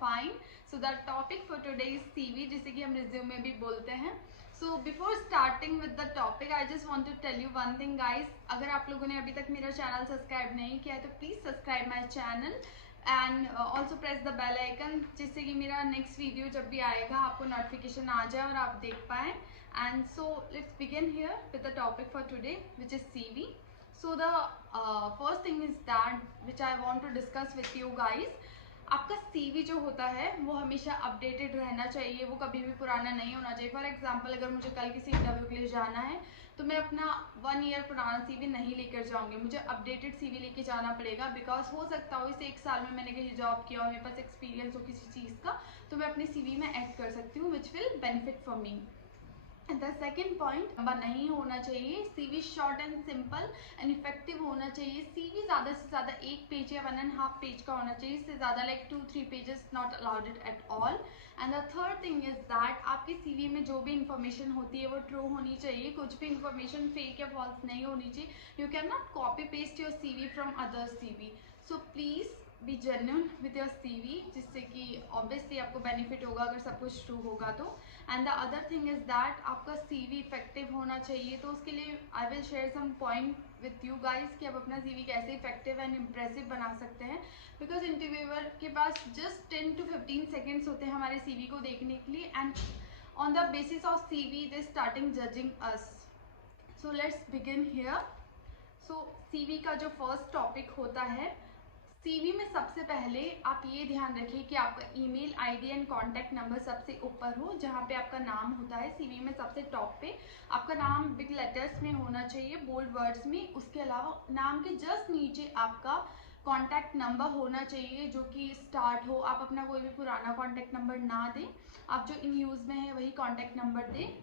Fine. So the topic for today is CV, जिसे कि हम रिज्यूमे भी बोलते हैं. So before starting with the topic I just want to tell you one thing guys. अगर आप लोगों ने अभी तक मेरा चैनल सब्सक्राइब नहीं किया है तो please subscribe my channel and also press the bell icon, जिससे कि मेरा नेक्स्ट वीडियो जब भी आएगा आपको नोटिफिकेशन आ जाए और आप देख पाएँ. And so let's begin here with the topic for today, which is CV. So the first thing is that which I want to discuss with you guys. आपका CV जो होता है वो हमेशा अपडेटेड रहना चाहिए, वो कभी भी पुराना नहीं होना चाहिए. फॉर एग्जांपल अगर मुझे कल किसी इंटरव्यू के लिए जाना है तो मैं अपना 1 ईयर पुराना CV नहीं लेकर जाऊंगी, मुझे अपडेटेड CV लेके जाना पड़ेगा. बिकॉज हो सकता हो इस 1 साल में मैंने कहीं जॉब किया और मेरे पास एक्सपीरियंस हो किसी चीज़ का, तो मैं अपनी CV में ऐड कर सकती हूँ, which will benefit for me. The second point, लंबा नहीं होना चाहिए. CV short and simple and effective होना चाहिए. सीवी ज़्यादा से ज़्यादा 1 पेज या 1.5 पेज का होना चाहिए, इससे ज़्यादा like 2-3 pages not allowed it at all. And the third thing is that आपकी सीवी में जो भी इंफॉर्मेशन होती है वो ट्रू होनी चाहिए. कुछ भी इंफॉर्मेशन फेक या फॉल्स नहीं होनी चाहिए. You can not copy paste your CV from other CV. So please be genuine with your CV, जिससे कि ऑब्वियसली आपको बेनिफिट होगा अगर सब कुछ ट्रू होगा तो. And the other thing is that आपका CV इफेक्टिव होना चाहिए. तो उसके लिए I will share some point with you guys कि आप अपना CV कैसे इफेक्टिव एंड इम्प्रेसिव बना सकते हैं. बिकॉज इंटरव्यूअर के पास जस्ट 10 to 15 सेकेंड्स होते हैं हमारे CV को देखने के लिए, and on the basis of CV they starting judging us. So let's begin here. So CV का जो फर्स्ट टॉपिक होता है, CV में सबसे पहले आप ये ध्यान रखिए कि आपका email ID and contact number सबसे ऊपर हो, जहाँ पे आपका नाम होता है. CV में सबसे टॉप पे आपका नाम बिग लेटर्स में होना चाहिए, बोल्ड वर्ड्स में. उसके अलावा नाम के जस्ट नीचे आपका कॉन्टैक्ट नंबर होना चाहिए जो कि स्टार्ट हो. आप अपना कोई भी पुराना कॉन्टैक्ट नंबर ना दें, आप जो इन यूज़ में है वही कॉन्टैक्ट नंबर दें.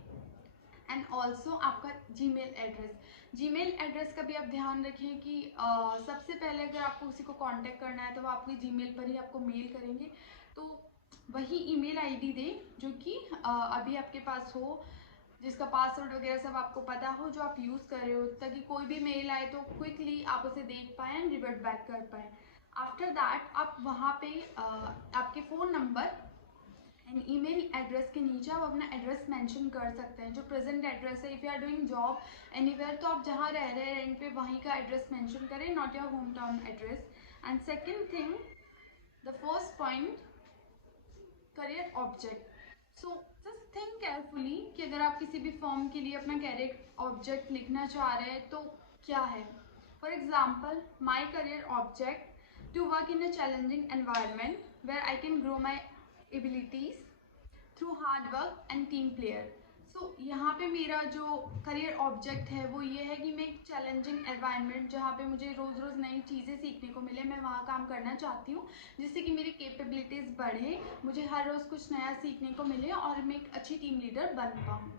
एंड ऑल्सो आपका जीमेल एड्रेस. जीमेल एड्रेस का भी आप ध्यान रखें कि सबसे पहले अगर आपको किसी को कांटेक्ट करना है तो वो आपके जीमेल पर ही आपको मेल करेंगे, तो वही ईमेल आईडी दें जो कि अभी आपके पास हो, जिसका पासवर्ड वगैरह सब आपको पता हो, जो आप यूज़ कर रहे हो, ताकि कोई भी मेल आए तो क्विकली आप उसे देख पाएँ एंड रिवर्ट बैक कर पाएँ. आफ्टर दैट आप वहाँ पे आपके phone number and email address के नीचे आप अपना एड्रेस मेंशन कर सकते हैं, जो प्रेजेंट एड्रेस है. If you are doing job anywhere तो आप जहाँ रह रहे हैं रेंट पे वहीं का एड्रेस मेंशन करें, not your home town address. And second thing, the first point, career object. So just think carefully कि अगर आप किसी भी फॉर्म के लिए अपना करियर ऑब्जेक्ट लिखना चाह रहे हैं तो क्या है. For example, my career object to work in a challenging environment where I can grow my abilities through hard work and team player. So यहाँ पे मेरा जो करियर ऑब्जेक्ट है वो ये है कि मैं एक चैलेंजिंग एनवायरनमेंट जहाँ पे मुझे रोज़ रोज़ नई चीज़ें सीखने को मिले, मैं वहाँ काम करना चाहती हूँ, जिससे कि मेरी कैपेबिलिटीज़ बढ़े, मुझे हर रोज़ कुछ नया सीखने को मिले और मैं एक अच्छी टीम लीडर बन पाऊँ.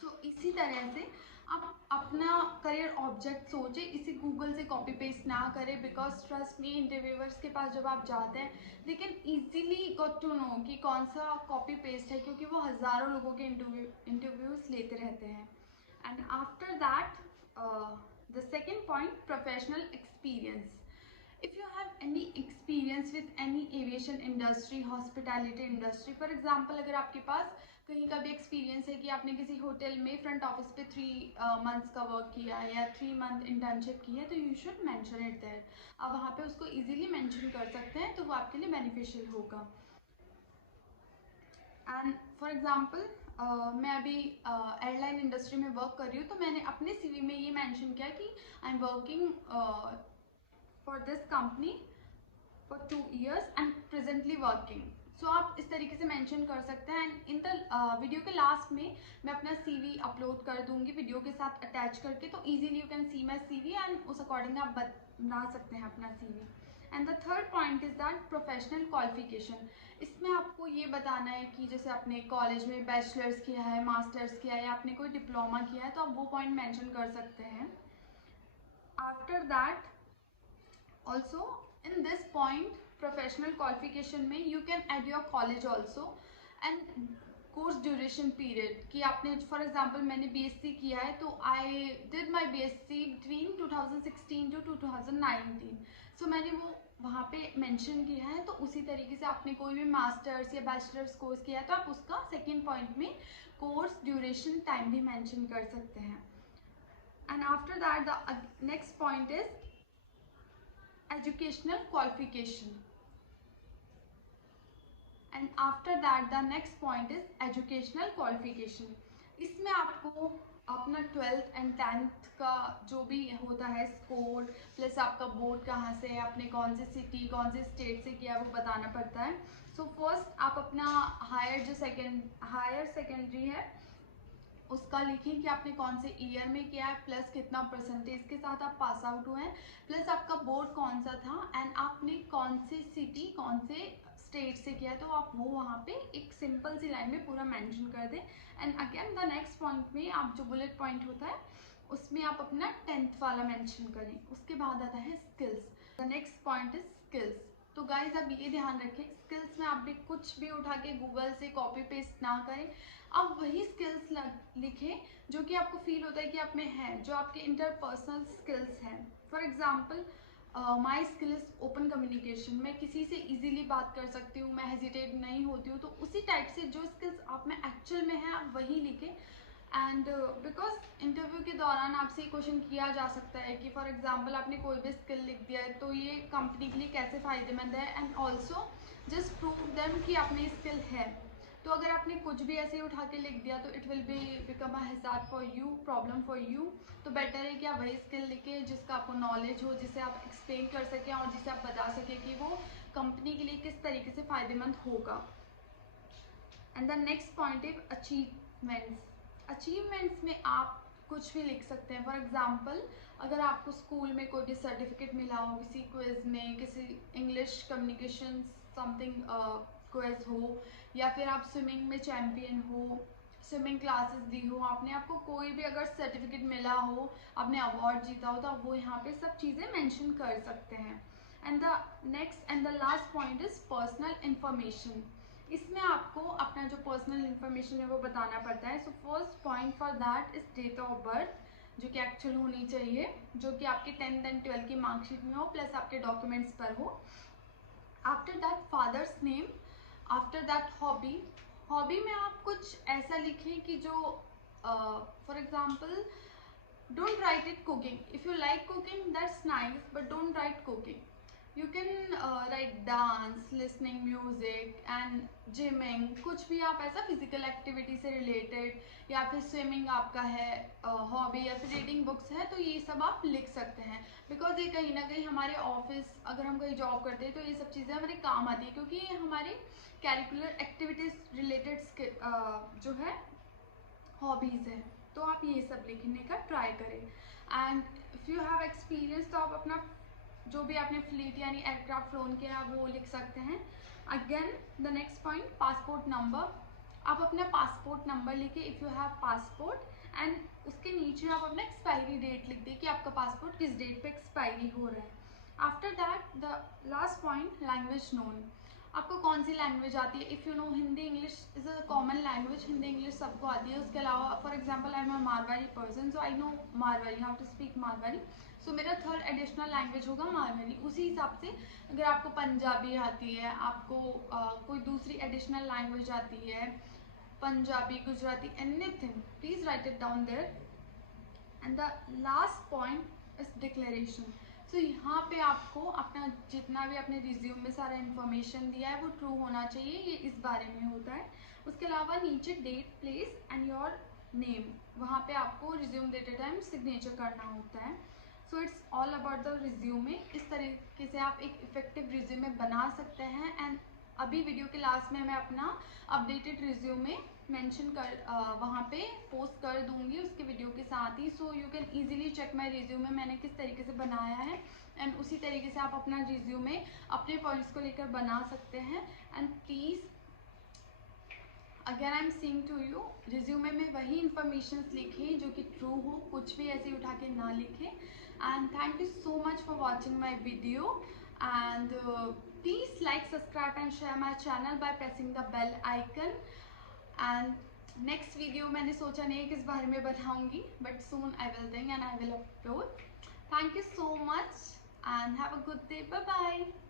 सो इसी तरह से आप अपना करियर ऑब्जेक्ट सोचें, इसे गूगल से कॉपी पेस्ट ना करें. बिकॉज ट्रस्ट मी, इंटरव्यूअर्स के पास जब आप जाते हैं they can easily got to know कि कौन सा कॉपी पेस्ट है, क्योंकि वो हज़ारों लोगों के इंटरव्यूज लेते रहते हैं. And after that the second point, professional experience. if you have any experience with any aviation industry, hospitality industry, for example अगर आपके पास कहीं का भी एक्सपीरियंस है कि आपने किसी होटल में फ्रंट ऑफिस पे 3 मंथ्स का वर्क किया है या 3 मंथ इंटर्नशिप की है, तो you should mention it there. आप वहाँ पे उसको इजीली मेंशन कर सकते हैं, तो वो आपके लिए बेनिफिशियल होगा. एंड फॉर एग्जाम्पल मैं अभी एयरलाइन इंडस्ट्री में वर्क कर रही हूँ, तो मैंने अपने CV में ये मेंशन किया कि I am working for this company for 2 years and presently working. So आप इस तरीके से मेंशन कर सकते हैं. एंड इन द वीडियो के लास्ट में मैं अपना CV अपलोड कर दूंगी वीडियो के साथ अटैच करके, तो easily you can see my CV and उस अकॉर्डिंग आप बना सकते हैं अपना CV. And the third point is that professional qualification. इसमें आपको ये बताना है कि जैसे आपने कॉलेज में बैचलर्स किया है, मास्टर्स किया है या आपने कोई डिप्लोमा किया है, तो आप वो पॉइंट मेंशन कर सकते हैं. After that also in this point, professional qualification में you can add your college also and course duration period कि आपने for example मैंने BSc किया है, तो I did my BSc between 2016 to 2019. so मैंने वो वहाँ पे मेंशन किया है, तो उसी तरीके से आपने कोई भी मास्टर्स या बैचलर्स कोर्स किया है तो आप उसका सेकेंड पॉइंट में कोर्स ड्यूरेशन टाइम भी मेंशन कर सकते हैं. And after that the next point is educational qualification. And after that the next point is educational qualification. इसमें आपको अपना 12th एंड 10th का जो भी होता है स्कोर प्लस आपका बोर्ड कहाँ से है, आपने कौन से सिटी कौन से स्टेट से किया वो बताना पड़ता है. सो फर्स्ट आप अपना हायर सेकेंडरी है उसका लिखिए कि आपने कौन से ईयर में किया है, प्लस कितना परसेंटेज के साथ आप पास आउट हुए हैं, प्लस आपका बोर्ड कौन सा था एंड आपने कौन से सिटी कौन से स्टेट से किया है, तो आप वो वहाँ पे एक सिंपल सी लाइन में पूरा मेंशन कर दें. And again the next point में आप जो बुलेट पॉइंट होता है उसमें आप अपना 10th वाला मेंशन करें. उसके बाद आता है skills. The next point is skills. तो गाइज आप ये ध्यान रखें, स्किल्स में आप भी कुछ भी उठा के गूगल से कॉपी पेस्ट ना करें. आप वही स्किल्स लिखें जो कि आपको फील होता है कि आप में है, जो आपके इंटरपर्सनल स्किल्स हैं. For example my skill is open communication. मैं किसी से इजीली बात कर सकती हूँ, मैं हेजिटेट नहीं होती हूँ. तो उसी टाइप से जो स्किल्स आप में एक्चुअल में है आप वही लिखें. एंड बिकॉज इंटरव्यू के दौरान आपसे क्वेश्चन किया जा सकता है कि फॉर एग्जांपल आपने कोई भी स्किल लिख दिया है तो ये कंपनी के लिए कैसे फ़ायदेमंद है, and also just prove them कि आप में स्किल है. तो अगर आपने कुछ भी ऐसे ही उठा के लिख दिया तो it will be become a hazard for you, problem for you. तो बेटर है कि आप वही स्किल लिखें जिसका आपको नॉलेज हो, जिसे आप एक्सप्लेन कर सकें और जिसे आप बता सकें कि वो कंपनी के लिए किस तरीके से फ़ायदेमंद होगा. And the next point is achievements. Achievements में आप कुछ भी लिख सकते हैं. फॉर एग्जाम्पल अगर आपको स्कूल में कोई भी सर्टिफिकेट मिला हो, किसी क्विज में, किसी इंग्लिश कम्युनिकेशन समथिंग क्विज हो, या फिर आप स्विमिंग में चैम्पियन हो, स्विमिंग क्लासेस दी हो, आपने आपको कोई भी अगर सर्टिफिकेट मिला हो, आपने अवार्ड जीता हो, तो आप वो यहाँ पे सब चीज़ें मेंशन कर सकते हैं. And the next and the last point is personal information. इसमें आपको अपना जो पर्सनल इन्फॉर्मेशन है वो बताना पड़ता है. So first point for that is date of birth, जो कि एक्चुअल होनी चाहिए, जो कि आपके 10th एंड 12th की मार्कशीट में हो, प्लस आपके डॉक्यूमेंट्स पर हो. After that father's name. After that hobby. Hobby में आप कुछ ऐसा लिखें कि जो for example don't write it cooking. If you like cooking that's nice, but don't write cooking. You can write dance, listening music and gymming. कुछ भी आप ऐसा फिजिकल एक्टिविटी से रिलेटेड, या फिर स्विमिंग आपका है हॉबी, या फिर रीडिंग बुक्स है, तो ये सब आप लिख सकते हैं. बिकॉज ये कहीं ना कहीं हमारे ऑफिस अगर हम कहीं जॉब करते हैं तो ये सब चीज़ें हमारे काम आती है, क्योंकि ये हमारे कैरिकुलर एक्टिविटीज रिलेटेड जो है हॉबीज़ है. तो आप ये सब लिखने का ट्राई करें. And if you have experience तो आप अपना जो भी आपने फ्लीट यानी एयरक्राफ्ट फ्लोन किया वो लिख सकते हैं. Again the next point passport number. आप अपना पासपोर्ट नंबर लिखे if you have passport, and उसके नीचे आप अपना एक्सपायरी डेट लिख दें कि आपका पासपोर्ट किस डेट पे एक्सपायरी हो रहा है. After that the last point language known. आपको कौन सी लैंग्वेज आती है. If you know Hindi English is a common language, Hindi English सबको आती है. उसके अलावा for example I am a Marwari person, so I know Marwari, how to speak Marwari. So मेरा थर्ड एडिशनल लैंग्वेज होगा मारवाड़ी. उसी हिसाब से अगर आपको पंजाबी आती है, आपको कोई दूसरी एडिशनल लैंग्वेज आती है, Punjabi, Gujarati, anything, please write it down there. And the last point is declaration. तो यहाँ पे आपको अपना जितना भी अपने रिज्यूम में सारा इन्फॉर्मेशन दिया है वो ट्रू होना चाहिए, ये इस बारे में होता है. उसके अलावा नीचे date, place and your name, वहाँ पे आपको रिज्यूम देते टाइम सिग्नेचर करना होता है. So it's all about the resume. इस तरीके से आप एक इफेक्टिव रिज्यूमे बना सकते हैं. एंड अभी वीडियो के लास्ट में मैं अपना अपडेटेड रिज्यूमे मेंशन कर वहाँ पे पोस्ट कर दूंगी उसके वीडियो के साथ ही. So you can easily check my resume मैंने किस तरीके से बनाया है, एंड उसी तरीके से आप अपना रिज्यूमे अपने पॉइंट्स को लेकर बना सकते हैं. And please again I am saying to you, resume में वही इन्फॉर्मेशन लिखें जो कि ट्रू हो, कुछ भी ऐसे उठा के ना लिखें. And thank you so much for watching my video. And please like, subscribe and share my channel by pressing the bell icon. And next video मैंने सोचा नहीं है किस बारे में बताऊंगी, but soon I will think and I will upload. Thank you so much and have a good day. Bye bye.